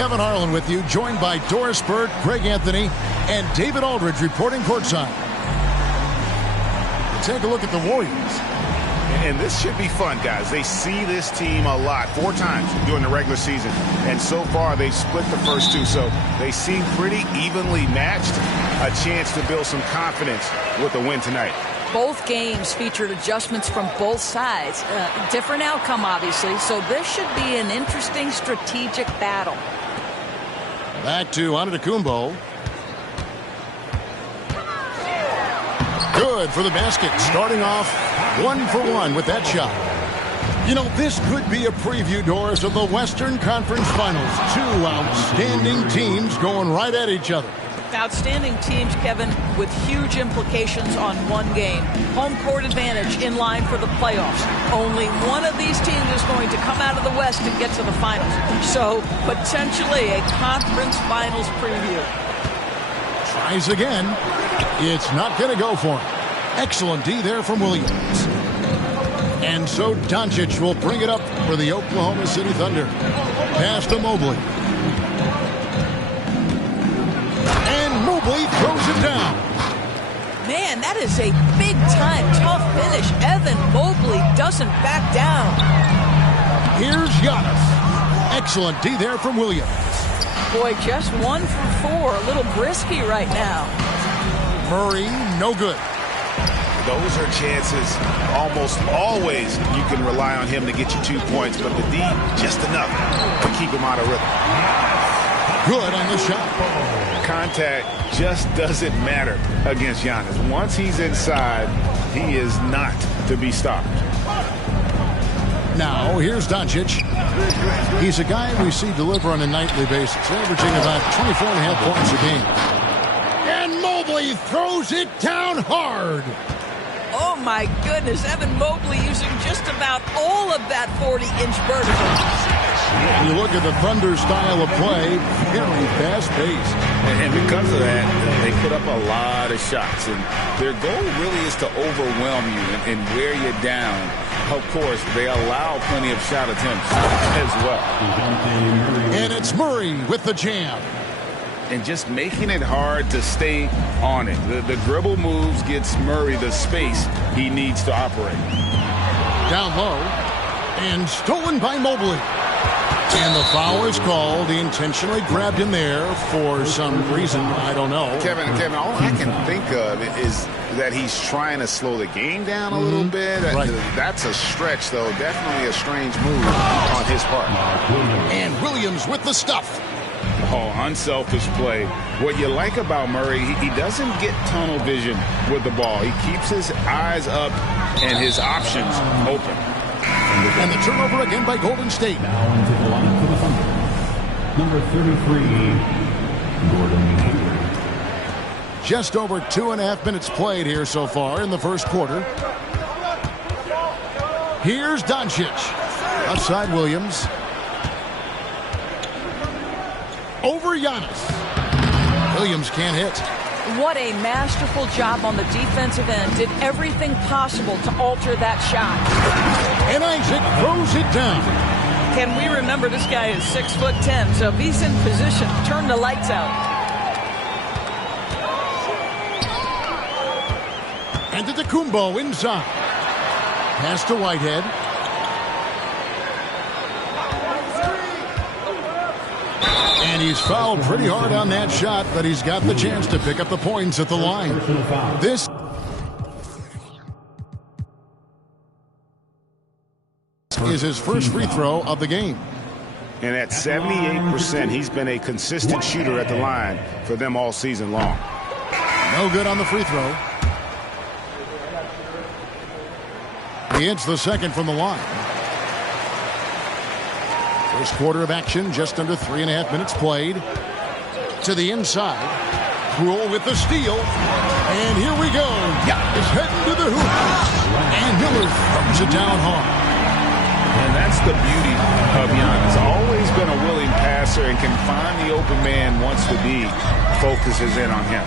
Kevin Harlan with you, joined by Doris Bird, Greg Anthony, and David Aldridge reporting courtside. Take a look at the Warriors. And this should be fun, guys. They see this team a lot, 4 times during the regular season. And so far, they've split the first 2. So they seem pretty evenly matched. A chance to build some confidence with a win tonight. Both games featured adjustments from both sides. Different outcome, obviously. So this should be an interesting strategic battle. Back to Antetokounmpo. Good for the basket. Starting off 1 for 1 with that shot. You know, this could be a preview, Doris, of the Western Conference Finals. 2 outstanding teams going right at each other. Outstanding teams, Kevin, with huge implications on one game. Home court advantage in line for the playoffs. Only one of these teams is going to come out of the West and get to the finals. So, potentially a conference finals preview. Tries again. It's not going to go for him. Excellent D there from Williams. And so Doncic will bring it up for the Oklahoma City Thunder. Pass to Mobley. Mobley throws it down. Man, that is a big-time tough finish. Evan Mobley doesn't back down. Here's Giannis. Excellent D there from Williams. Boy, just 1 for 4. A little brisky right now. Murray, no good. Those are chances. Almost always you can rely on him to get you 2 points, but the D, just enough to keep him out of rhythm. Good on the shot. Contact just doesn't matter against Giannis. Once he's inside, he is not to be stopped. Now, here's Doncic. He's a guy we see deliver on a nightly basis, averaging about 24.5 points a game. And Mobley throws it down hard. Oh, my goodness. Evan Mobley using just about all of that 40-inch vertical. When you look at the Thunder style of play, very fast-paced. And because of that, they put up a lot of shots. And their goal really is to overwhelm you and wear you down. Of course, they allow plenty of shot attempts as well. And it's Murray with the jam. And just making it hard to stay on it. The dribble moves gets Murray the space he needs to operate. Down low. And stolen by Mobley. And the foul is called. He intentionally grabbed him there for some reason. I don't know. Kevin, all I can think of is that he's trying to slow the game down a little bit. Right. That's a stretch, though. Definitely a strange move on his part. And Williams with the stuff. Oh, unselfish play. What you like about Murray, he doesn't get tunnel vision with the ball. He keeps his eyes up and his options open. And the turnover again by Golden State. Now into the line for the Thunder. Number 33, Gordon Hayward. Just over 2.5 minutes played here so far in the first quarter. Here's Doncic. Outside Williams. Over Giannis. Williams can't hit. What a masterful job on the defensive end. Did everything possible to alter that shot. And Isaac throws it down. Can we remember this guy is 6'10", so if he's in position, turn the lights out. And Antetokounmpo inside. Pass to Whitehead. And he's fouled pretty hard on that shot, but he's got the chance to pick up the points at the line. This is his first free throw of the game. And at 78%, he's been a consistent shooter at the line for them all season long. No good on the free throw. He hits the second from the line. First quarter of action, just under 3.5 minutes played. To the inside. Krul with the steal. And here we go. Is heading to the hoop. And Miller throws it down hard. And that's the beauty of Giannis. Always been a willing passer and can find the open man once the D focuses in on him.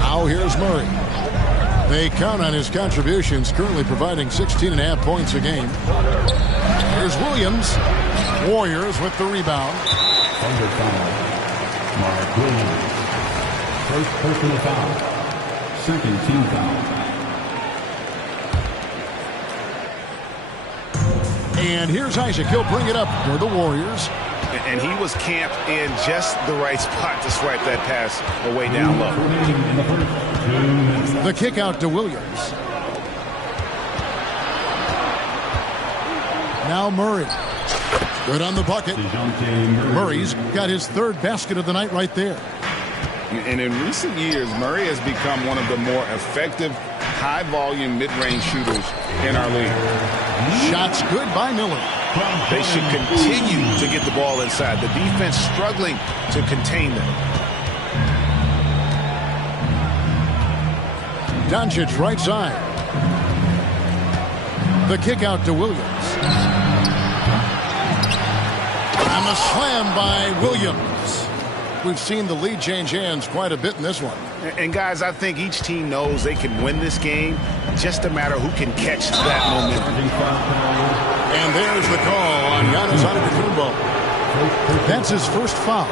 Now here's Murray. They count on his contributions, currently providing 16.5 points a game. Here's Williams. Warriors with the rebound. Under foul. Mark Williams. First personal foul. Second team foul. And here's Isaac. He'll bring it up for the Warriors. And he was camped in just the right spot to swipe that pass away down low. The kick out to Williams. Now Murray. Good on the bucket. Murray's got his third basket of the night right there. And in recent years, Murray has become one of the more effective, high-volume, mid-range shooters in our league. Shots good by Miller. They should continue to get the ball inside. The defense struggling to contain them. Doncic right side. The kick out to Williams. And the slam by Williams. We've seen the lead change hands quite a bit in this one. And guys, I think each team knows they can win this game. Just a matter who can catch that momentum. And there's the call on Giannis Antetokounmpo. That's his first foul.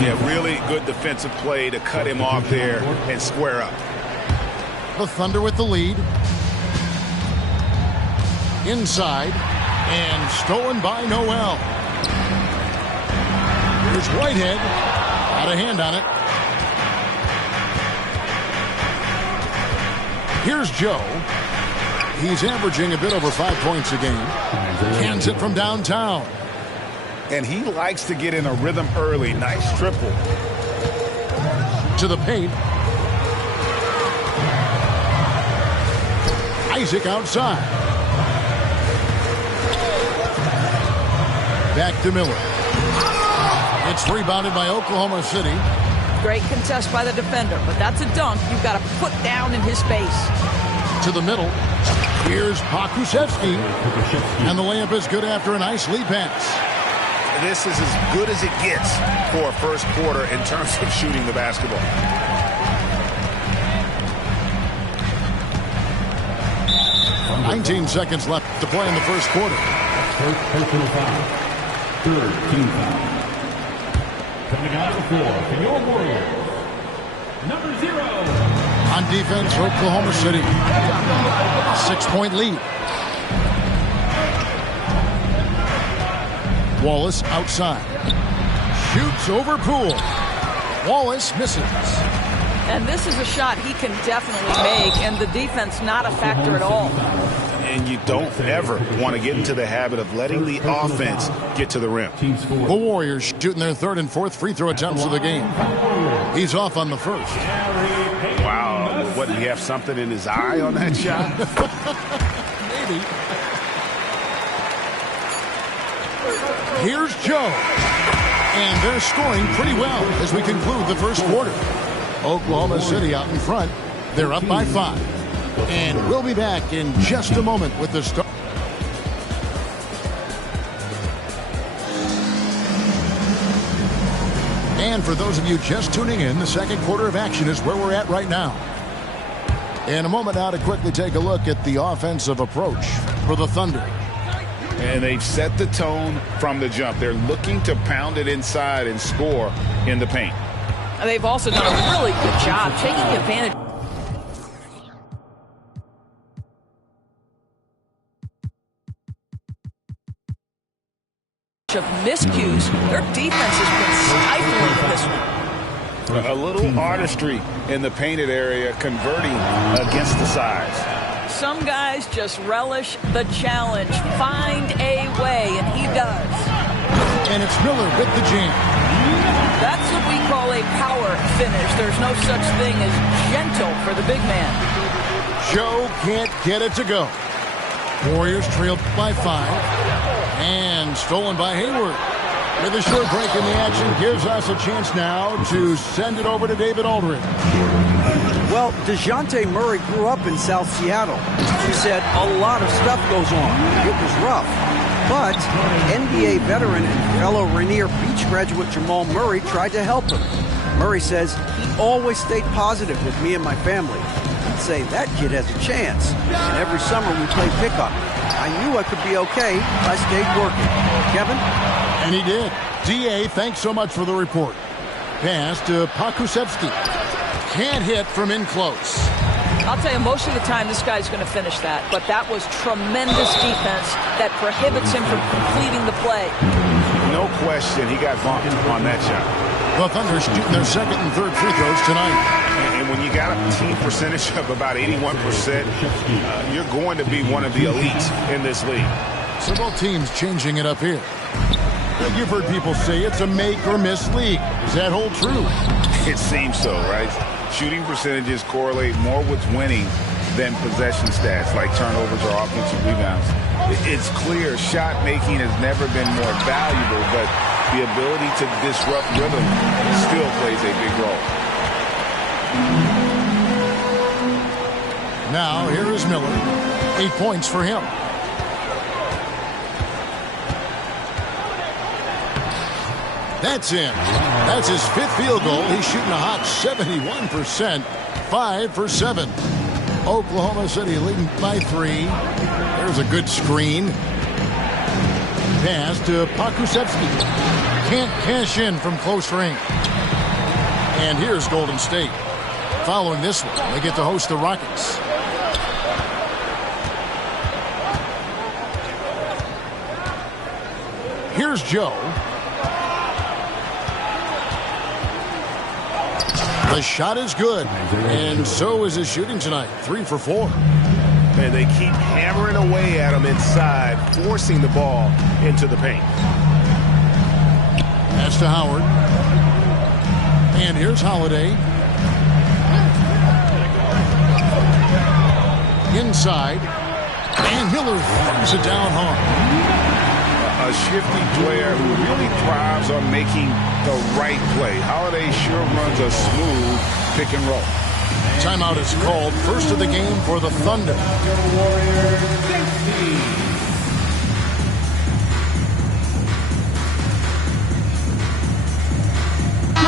Yeah, really good defensive play to cut him off there and square up. The Thunder with the lead. Inside. And stolen by Noel. Here's Whitehead. Out of hand on it. Here's Joe. He's averaging a bit over 5 points a game. Cans it from downtown. And he likes to get in a rhythm early. Nice triple. To the paint. Isaac outside. Back to Miller. It's rebounded by Oklahoma City. Great contest by the defender, but that's a dunk you've got to put down in his face. To the middle. Here's Pokusevski. And the layup is good after a nice lead pass. This is as good as it gets for a first quarter in terms of shooting the basketball. – 19 seconds left to play in the first quarter. First personal foul. Third team foul. Coming out of the floor for your Warriors. Number 0. On defense for Oklahoma City. 6-point lead. Wallace outside. Shoots over Poole. Wallace misses. And this is a shot he can definitely make, and the defense not a factor at all. And you don't ever want to get into the habit of letting the offense get to the rim. The Warriors shooting their third and fourth free throw attempts of the game. He's off on the first. Wow. What, did he have something in his eye on that shot? Maybe. Here's Joe. And they're scoring pretty well as we conclude the first quarter. Oklahoma City out in front. They're up by 5. And we'll be back in just a moment with the start. And for those of you just tuning in, the second quarter of action is where we're at right now. In a moment now to quickly take a look at the offensive approach for the Thunder. And they've set the tone from the jump. They're looking to pound it inside and score in the paint. They've also done a really good job taking advantage of miscues. Their defense has been stifling this one. A little artistry in the painted area, converting against the size. Some guys just relish the challenge. Find a way, and he does. And it's Miller with the jam. That's what we call a power finish. There's no such thing as gentle for the big man. Joe can't get it to go. Warriors trailed by 5. And stolen by Hayward. With a short break in the action gives us a chance now to send it over to David Aldridge. Well, DeJounte Murray grew up in South Seattle. He said a lot of stuff goes on. It was rough. But NBA veteran and fellow Rainier Beach graduate Jamal Murray tried to help him. Murray says he always stayed positive with me and my family. He'd say that kid has a chance. And every summer we play pickup. I knew I could be okay. I stayed working. Kevin? And he did. D.A., thanks so much for the report. Pass to Pakusevsky. Can't hit from in close. I'll tell you, most of the time this guy's going to finish that, but that was tremendous defense that prohibits him from completing the play. No question, he got bumped on that shot. The Thunder shooting their second and third free throws tonight. And when you got a team percentage of about 81%, you're going to be one of the elites in this league. So both teams changing it up here. You've heard people say it's a make or miss league. Does that hold true? It seems so, right? Shooting percentages correlate more with winning than possession stats like turnovers or offensive rebounds. It's clear shot making has never been more valuable, but the ability to disrupt rhythm still plays a big role. Now, here is Miller. 8 points for him. That's in. That's his fifth field goal. He's shooting a hot 71%. 5 for 7. Oklahoma City leading by 3. There's a good screen. Pass to Pakusevsky. Can't cash in from close range. And here's Golden State. Following this one, they get to host the Rockets. Here's Joe. The shot is good, and so is his shooting tonight. 3 for 4. And they keep hammering away at him inside, forcing the ball into the paint. Pass to Howard. And here's Holiday. Inside. And Miller throws it down hard. A shifty player who really thrives on making the right play. Holiday sure runs a smooth pick and roll. Timeout is called. First of the game for the Thunder.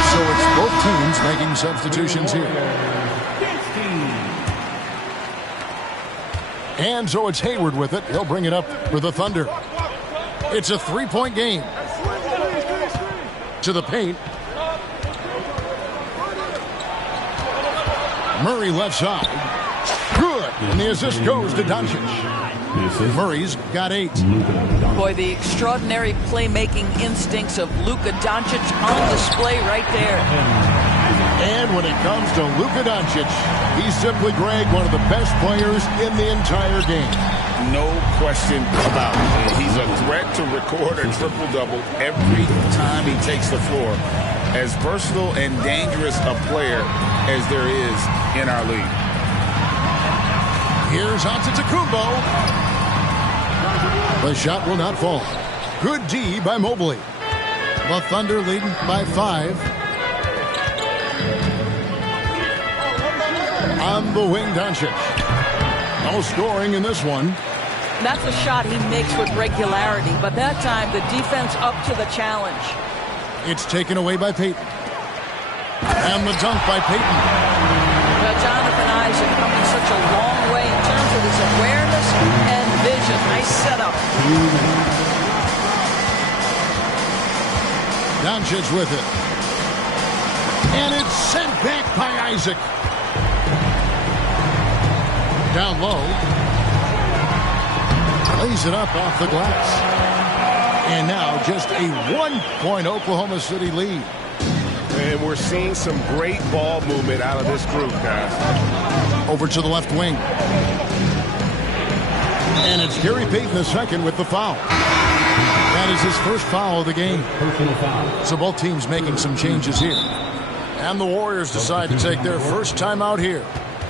So it's both teams making substitutions here. And so it's Hayward with it. He'll bring it up for the Thunder. It's a 3-point game. To the paint. Murray left side. Good. And the assist goes to Doncic. Murray's got 8. Boy, the extraordinary playmaking instincts of Luka Doncic on display right there. And when it comes to Luka Doncic, he's simply, Greg, one of the best players in the entire game. No question about it. He's a threat to record a triple-double every time he takes the floor. As versatile and dangerous a player as there is in our league. Here's Antetokounmpo. The shot will not fall. Good D by Mobley. The Thunder leading by 5. On the wing, Doncic. No scoring in this one. That's a shot he makes with regularity, but that time the defense up to the challenge. It's taken away by Payton. And the dunk by Payton. Jonathan Isaac coming such a long way in terms of his awareness and vision. Nice setup. Doncic with it. And it's sent back by Isaac. Down low. Lays it up off the glass. And now just a 1-point Oklahoma City lead. And we're seeing some great ball movement out of this group, guys. Over to the left wing. And it's Gary Payton II with the foul. That is his first foul of the game. So both teams making some changes here. And the Warriors decide to take their first timeout here.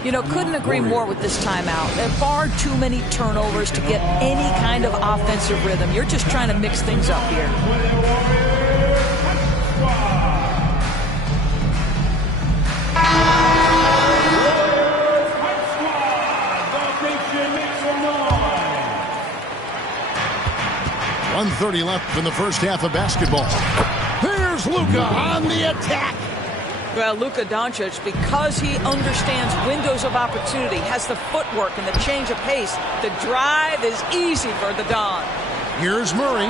You know, couldn't agree more with this timeout. There are far too many turnovers to get any kind of offensive rhythm. You're just trying to mix things up here. .130 left in the first half of basketball. Here's Luka on the attack. Well, Luka Doncic, because he understands windows of opportunity, has the footwork and the change of pace, the drive is easy for the Don. Here's Murray.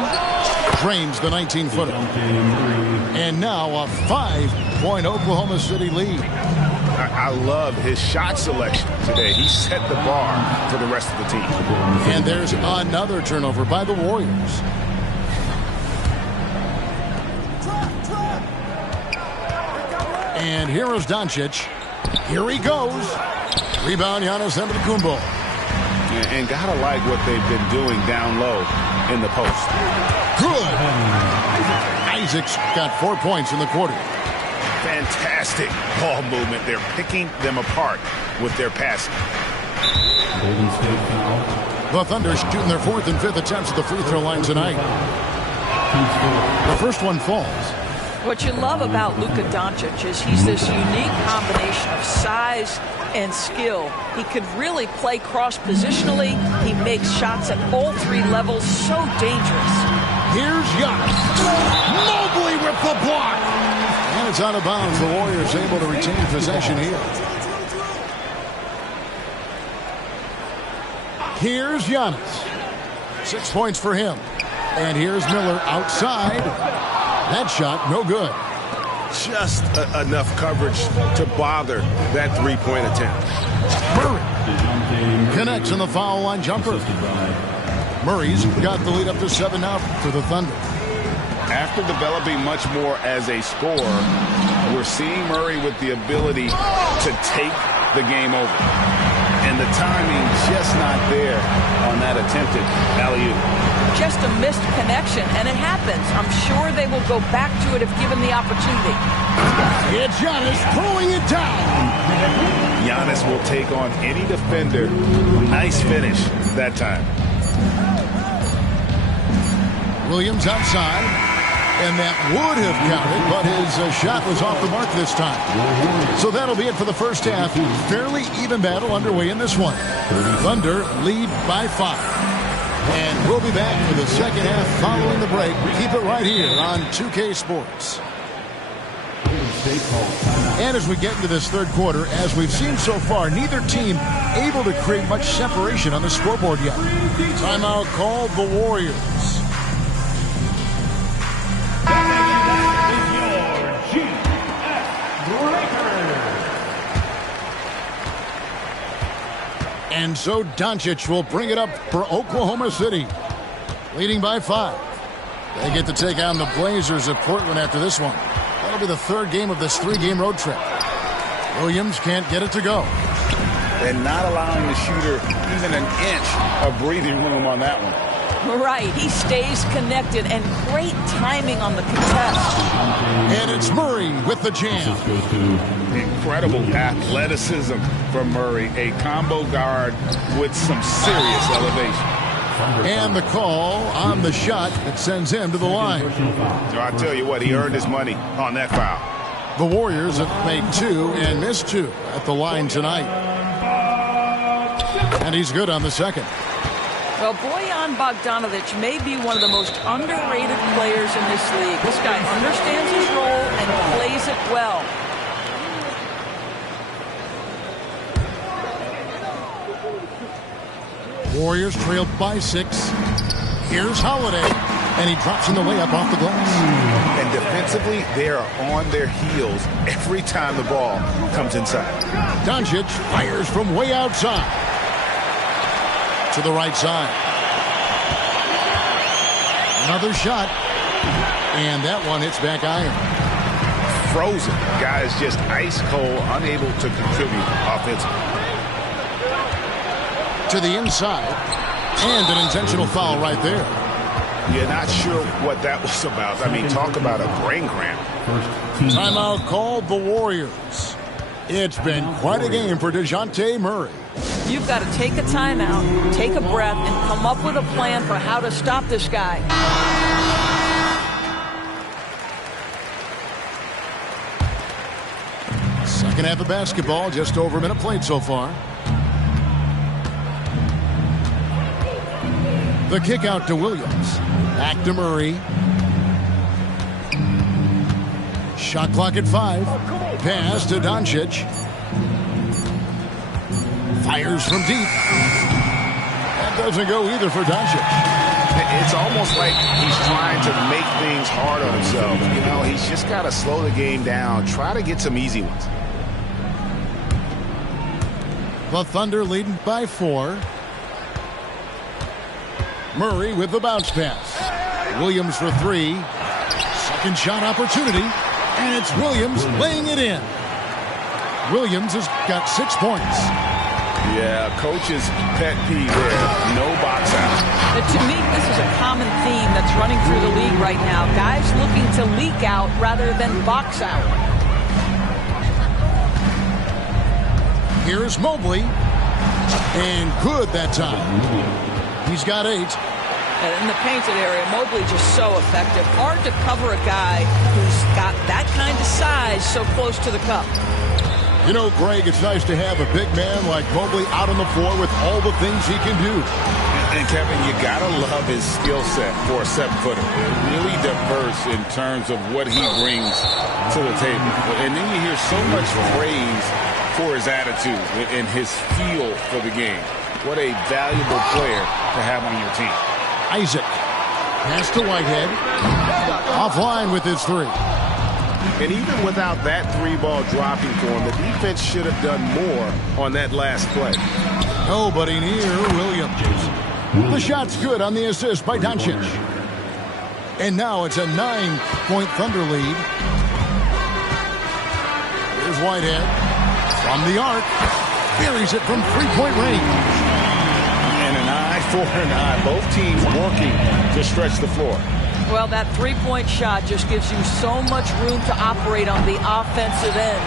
Drains the 19-footer. And now a 5-point Oklahoma City lead. I love his shot selection today. He set the bar for the rest of the team. And there's another turnover by the Warriors. And here is Doncic. Here he goes. Rebound, Giannis Antetokounmpo. And gotta like what they've been doing down low in the post. Good. Isaac's got 4 points in the quarter. Fantastic ball movement. They're picking them apart with their passing. The Thunder shooting their 4th and 5th attempts at the free throw line tonight. The first one falls. What you love about Luka Doncic is he's this unique combination of size and skill. He could really play cross-positionally. He makes shots at all 3 levels. So dangerous. Here's Giannis. Mobley with the block. And it's out of bounds. The Warriors able to retain possession here. Here's Giannis. 6 points for him. And here's Miller outside. That shot, no good. Just enough coverage to bother that 3-point attempt. Murray connects on the foul line jumper. Murray's got the lead up to 7 now for the Thunder. After developing much more as a scorer, we're seeing Murray with the ability to take the game over. And the timing just not there on that attempted alley-oop. Just a missed connection, and it happens. I'm sure they will go back to it if given the opportunity. It's Giannis throwing it down. Giannis will take on any defender. Nice finish that time. Williams outside, and that would have counted, but his shot was off the mark this time. So that'll be it for the first half. Fairly even battle underway in this one. Thunder lead by 5. And we'll be back for the second half following the break. Keep it right here on 2K Sports. And as we get into this third quarter, as we've seen so far, neither team able to create much separation on the scoreboard yet. Timeout called the Warriors. And so Doncic will bring it up for Oklahoma City, leading by 5. They get to take on the Blazers at Portland after this one. That'll be the 3rd game of this 3-game road trip. Williams can't get it to go. And not allowing the shooter even an inch of breathing room on that one. Right, he stays connected, and great timing on the contest. And it's Murray with the jam. Incredible athleticism from Murray. A combo guard with some serious elevation. And the call on the shot that sends him to the line. So I tell you what, he earned his money on that foul. The Warriors have made 2 and missed 2 at the line tonight. And he's good on the second. Well, Bojan Bogdanovic may be one of the most underrated players in this league. This guy understands his role and plays it well. Warriors trailed by 6. Here's Holiday, and he drops in the layup off the glass. And defensively, they are on their heels every time the ball comes inside. Doncic fires from way outside to the right side. Another shot, and that one hits back iron. Frozen. Guys just ice cold, unable to contribute offensively. To the inside, and an intentional foul right there. You're not sure what that was about. I mean, talk about a brain cramp. Timeout called the Warriors. It's been quite a game for DeJounte Murray. You've got to take a timeout, take a breath, and come up with a plan for how to stop this guy. Second half of basketball, just over a minute played so far. The kick out to Williams. Back to Murray. Shot clock at 5. Pass to Doncic. Fires from deep. That doesn't go either for Doncic. It's almost like he's trying to make things hard on himself. You know, he's just got to slow the game down. Try to get some easy ones. The Thunder leading by 4. Murray with the bounce pass. Williams for 3. Second shot opportunity. And it's Williams laying it in. Williams has got 6 points. Yeah, coach's pet peeve there. No box out. But to me, this is a common theme that's running through the league right now. Guys looking to leak out rather than box out. Here's Mobley. And good that time. He's got 8. And in the painted area, Mobley just so effective. Hard to cover a guy who's got that kind of size so close to the cup. You know, Greg, it's nice to have a big man like Mobley out on the floor with all the things he can do. And Kevin, you got to love his skill set for a 7-footer. Really diverse in terms of what he brings to the table. And then you hear so much praise for his attitude and his feel for the game. What a valuable player to have on your team. Isaac. Pass to Whitehead. Offline with his 3. And even without that 3-ball dropping for him, the defense should have done more on that last play. Nobody near Williams. The shot's good on the assist by Doncic. And now it's a 9-point Thunder lead. Here's Whitehead. From the arc. Buries it from 3-point range. And an eye for an eye. Both teams working to stretch the floor. Well, that 3-point shot just gives you so much room to operate on the offensive end.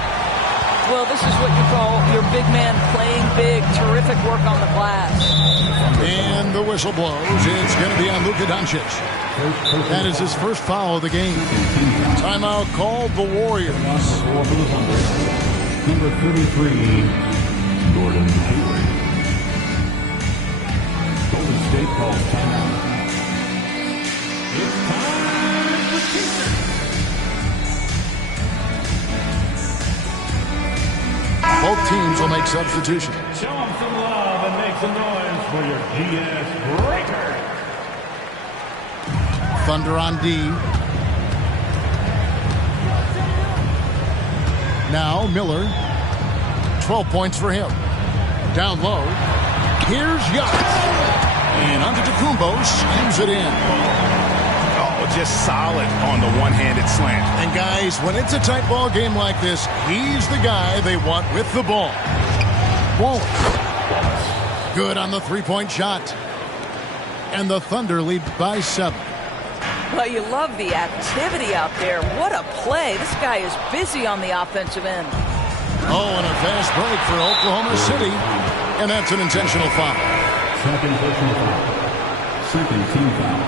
Well, this is what you call your big man playing big. Terrific work on the glass. And the whistle blows. It's going to be on Luka Doncic. That is his first foul of the game. Timeout called the Warriors. Number 33, Gordon Hayward. Golden State calls timeout. It's time for Kingston. Both teams will make substitutions. Show them some love and make some noise for your GS Breaker. Thunder on D. Now Miller. 12 points for him. Down low. Here's Giannis. And Antetokounmpo slams it in. Oh, just solid on the one-handed slant. And guys, when it's a tight ball game like this, he's the guy they want with the ball. Wallace. Good on the 3-point shot. And the Thunder lead by 7. Well, you love the activity out there. What a play. This guy is busy on the offensive end. Oh, and a fast break for Oklahoma City. And that's an intentional foul. Second personal foul. Second team foul.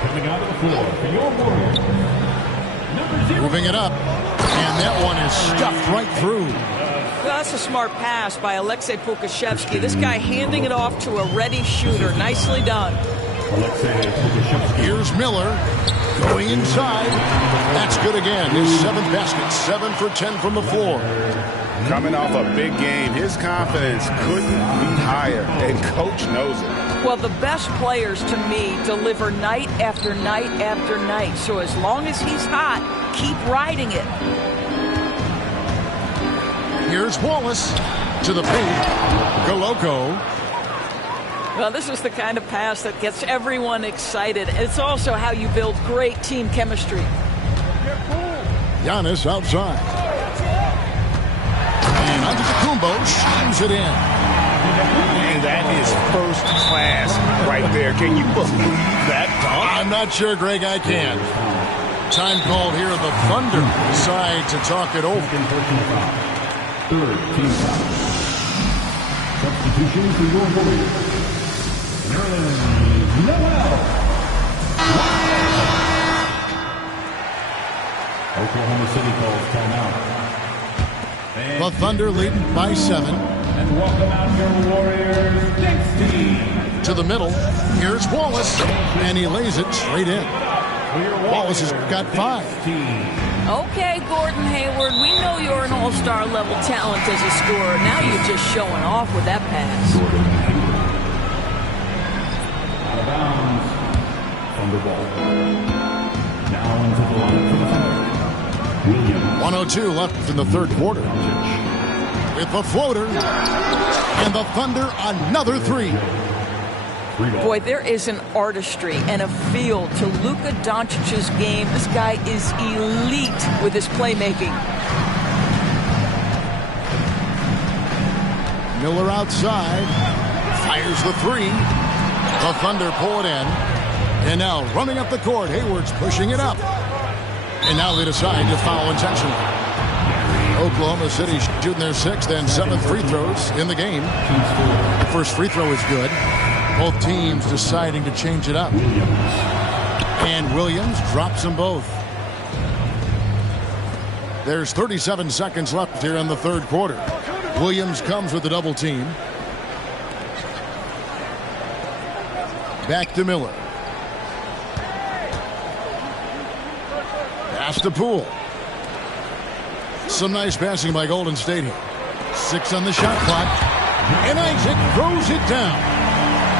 Coming out of the floor for your Warriors. Number 0. Moving it up. And that one is stuffed right through. Well, that's a smart pass by Alexei Pokusevski. This guy handing it off to a ready shooter. Nicely done. Here's Miller going inside. That's good again. His 7th basket. 7 for 10 from the floor. Coming off a big game, his confidence couldn't be higher, and coach knows it. Well, the best players, to me, deliver night after night after night. So as long as he's hot, keep riding it. Here's Wallace to the paint. Goloko. Well, this is the kind of pass that gets everyone excited. It's also how you build great team chemistry. Giannis outside. And Antetokounmpo slams it in. And that is first class right there. Can you believe that dunk? I'm not sure, Greg, I can. Time called here. The Thunder decide to talk it over. Third team foul. Substitution for your Warriors. Noel. Oklahoma City calls timeout. The Thunder leading by 7. And welcome out your Warriors next team. To the middle. Here's Wallace. And he lays it straight in. Wallace has got 5. Okay, Gordon Hayward, we know you're an all-star level talent as a scorer. Now you're just showing off with that pass. Out of bounds. Thunderball. Now into the line for the Thunder. Williams. 1:02 left in the third quarter. With the floater. And the Thunder another three. Boy, there is an artistry and a feel to Luka Doncic's game. This guy is elite with his playmaking. Miller outside. Fires the three. The Thunder pull it in. And now running up the court, Hayward's pushing it up. And now they decide to foul intentionally. Oklahoma City shooting their 6th and 7th free throws in the game. The first free throw is good. Both teams deciding to change it up. And Williams drops them both. There's 37 seconds left here in the third quarter. Williams comes with a double team. Back to Miller. Pass to Poole. Some nice passing by Golden State here. 6 on the shot clock. And Isaac throws it down.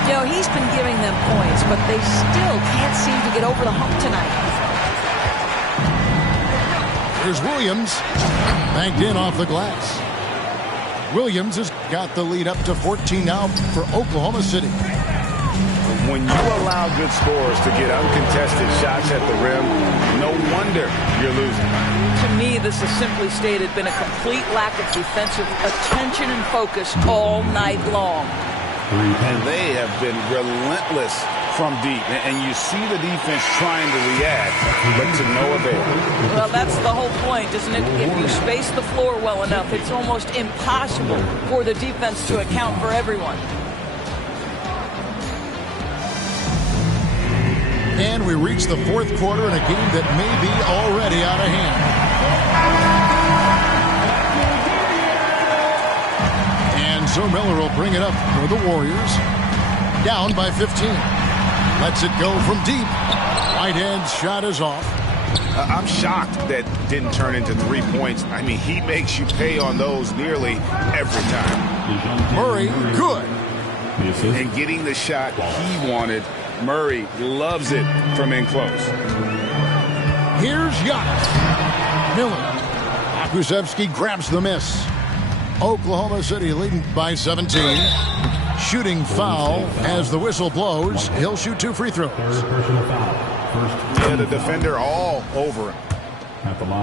You know, he's been giving them points, but they still can't seem to get over the hump tonight. Here's Williams. Banked in off the glass. Williams has got the lead up to 14 now for Oklahoma City. When you allow good scorers to get uncontested shots at the rim, no wonder you're losing. To me, this has simply stated been a complete lack of defensive attention and focus all night long. And they have been relentless from deep. And you see the defense trying to react, but to no avail. Well, that's the whole point, isn't it? If you space the floor well enough, it's almost impossible for the defense to account for everyone. And we reach the fourth quarter in a game that may be already out of hand. And so Miller will bring it up for the Warriors. Down by 15. Lets it go from deep. Whitehead's shot is off. I'm shocked that didn't turn into 3 points. I mean, he makes you pay on those nearly every time. Murray, good. And getting the shot he wanted. Murray loves it from in close. Here's Giannis. Miller. Akusevsky grabs the miss. Oklahoma City leading by 17. Shooting foul as the whistle blows. He'll shoot 2 free throws. Yeah, the defender all over him.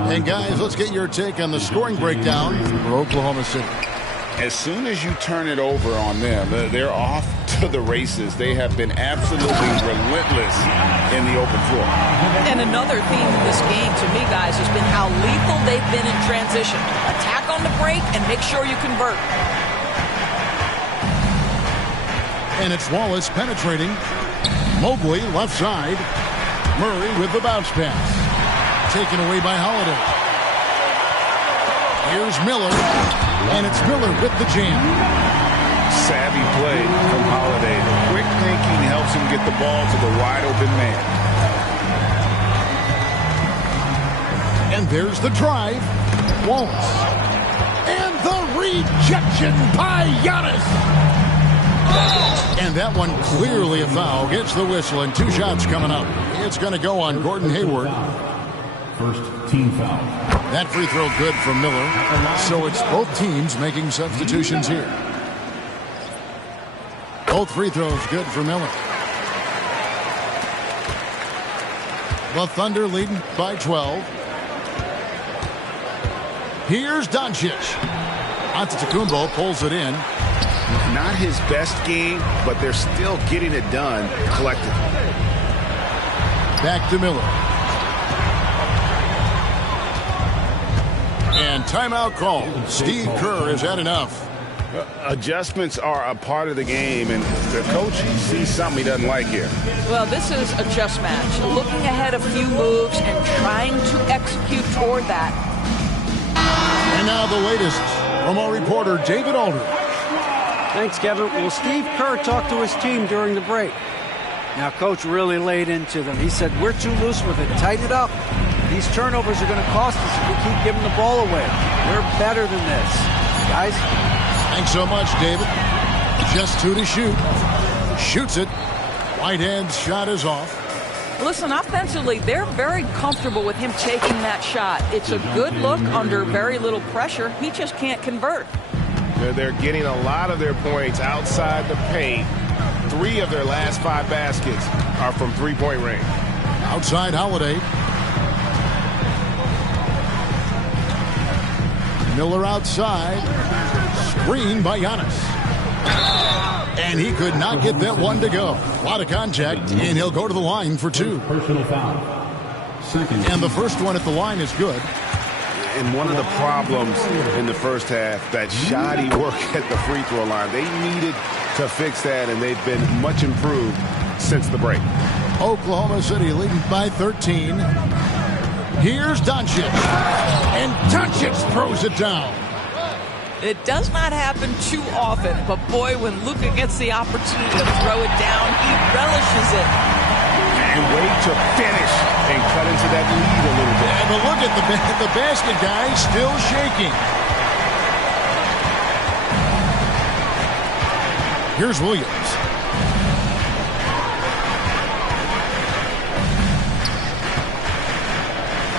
And guys, let's get your take on the scoring breakdown for Oklahoma City. As soon as you turn it over on them, they're off to the races. They have been absolutely relentless in the open floor. And another theme in this game, to me, guys, has been how lethal they've been in transition. Attack on the break and make sure you convert. And it's Wallace penetrating. Mobley left side. Murray with the bounce pass. Taken away by Holiday. Here's Miller. And it's Miller with the jam. Savvy play from Holiday. Quick thinking helps him get the ball to the wide open man. And there's the drive. Wallace. And the rejection by Giannis. And that one clearly a foul. Gets the whistle and 2 shots coming up. It's going to go on Gordon Hayward. First team foul. That free throw good from Miller. So it's both teams making substitutions here. Both free throws good for Miller. The Thunder leading by 12. Here's Doncic. Antetokounmpo pulls it in. Not his best game, but they're still getting it done collectively. Back to Miller. And timeout call. Steve Kerr has had enough. Adjustments are a part of the game, and the coach sees something he doesn't like here. Well, this is a chess match. Looking ahead a few moves and trying to execute toward that. And now the latest from our reporter, David Aldridge. Thanks, Kevin. Well, Steve Kerr talked to his team during the break. Now, Coach really laid into them. He said, we're too loose with it. Tighten it up. These turnovers are going to cost us if we keep giving the ball away. We're better than this, guys. Thanks so much, David. Just 2 to shoot. Shoots it. Whitehead's shot is off. Listen, offensively, they're very comfortable with him taking that shot. It's a good look under very little pressure. He just can't convert. They're getting a lot of their points outside the paint. 3 of their last 5 baskets are from three-point range. Outside Holiday. Miller outside. Screen by Giannis. And he could not get that one to go. A lot of contact, and he'll go to the line for 2. Personal foul. Second. And the first one at the line is good. And one of the problems in the first half, that shoddy work at the free throw line. They needed to fix that, and they've been much improved since the break. Oklahoma City leading by 13. Here's Doncic. And Doncic throws it down. It does not happen too often, but boy, when Luka gets the opportunity to throw it down, he relishes it. And way to finish and cut into that lead a little bit. And look at the basket guy still shaking. Here's Williams.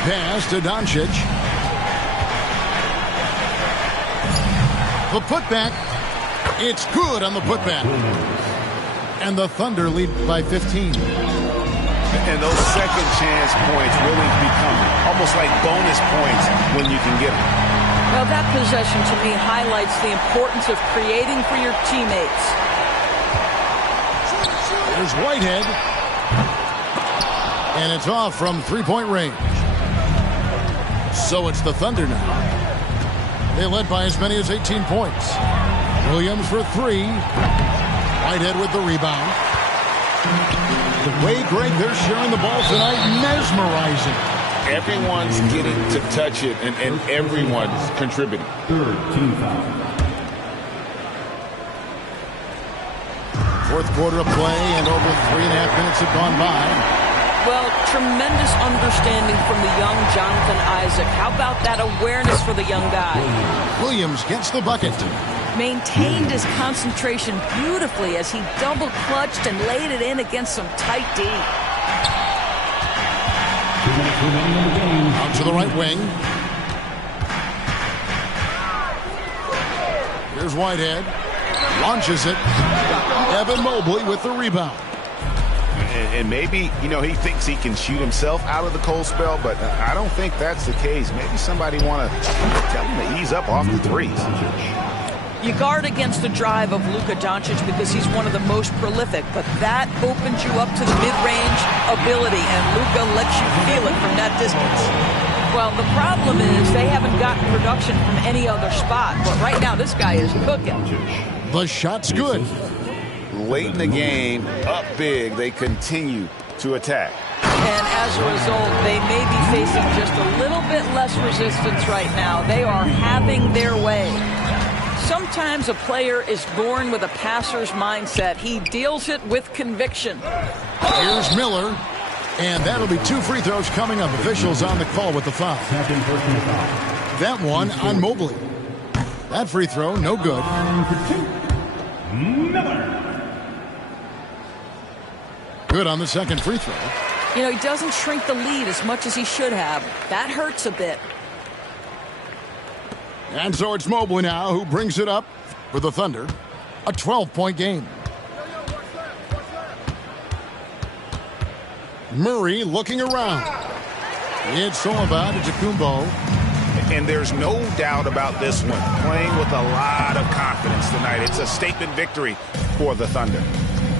Pass to Doncic. The putback. It's good on the putback. And the Thunder lead by 15. And those second chance points really become almost like bonus points when you can get them. Well, that possession to me highlights the importance of creating for your teammates. There's Whitehead. And it's off from three-point range. So it's the Thunder now. They led by as many as 18 points. Williams for 3. Whitehead with the rebound. The way, Greg, they're sharing the ball tonight, mesmerizing. Everyone's getting to touch it, and everyone's contributing. Third team foul. Fourth quarter of play, and over 3.5 minutes have gone by. Well, tremendous understanding from the young Jonathan Isaac. How about that awareness for the young guy? Williams gets the bucket. Maintained his concentration beautifully as he double-clutched and laid it in against some tight D. 2 minutes remaining in the game. Out to the right wing. Here's Whitehead. Launches it. Evan Mobley with the rebound. And maybe, you know, he thinks he can shoot himself out of the cold spell, but I don't think that's the case. Maybe somebody want to tell him to ease up off the threes. You guard against the drive of Luka Doncic because he's one of the most prolific, but that opens you up to the mid-range ability, and Luka lets you feel it from that distance. Well, the problem is they haven't gotten production from any other spot, but right now this guy is cooking. The shot's good. Late in the game, up big, they continue to attack. And as a result, they may be facing just a little bit less resistance right now. They are having their way. Sometimes a player is born with a passer's mindset. He deals it with conviction. Here's Miller. And that'll be 2 free throws coming up. Officials on the call with the foul. Second personal foul. That one on Mobley. That free throw, no good. Miller. Good on the second free throw. You know, he doesn't shrink the lead as much as he should have. That hurts a bit. And so it's Mobley now who brings it up for the Thunder. A 12-point game. Murray looking around. It's all about Antetokounmpo. And there's no doubt about this one. Playing with a lot of confidence tonight. It's a statement victory for the Thunder.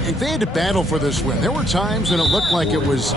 If they had to battle for this win, there were times when it looked like it was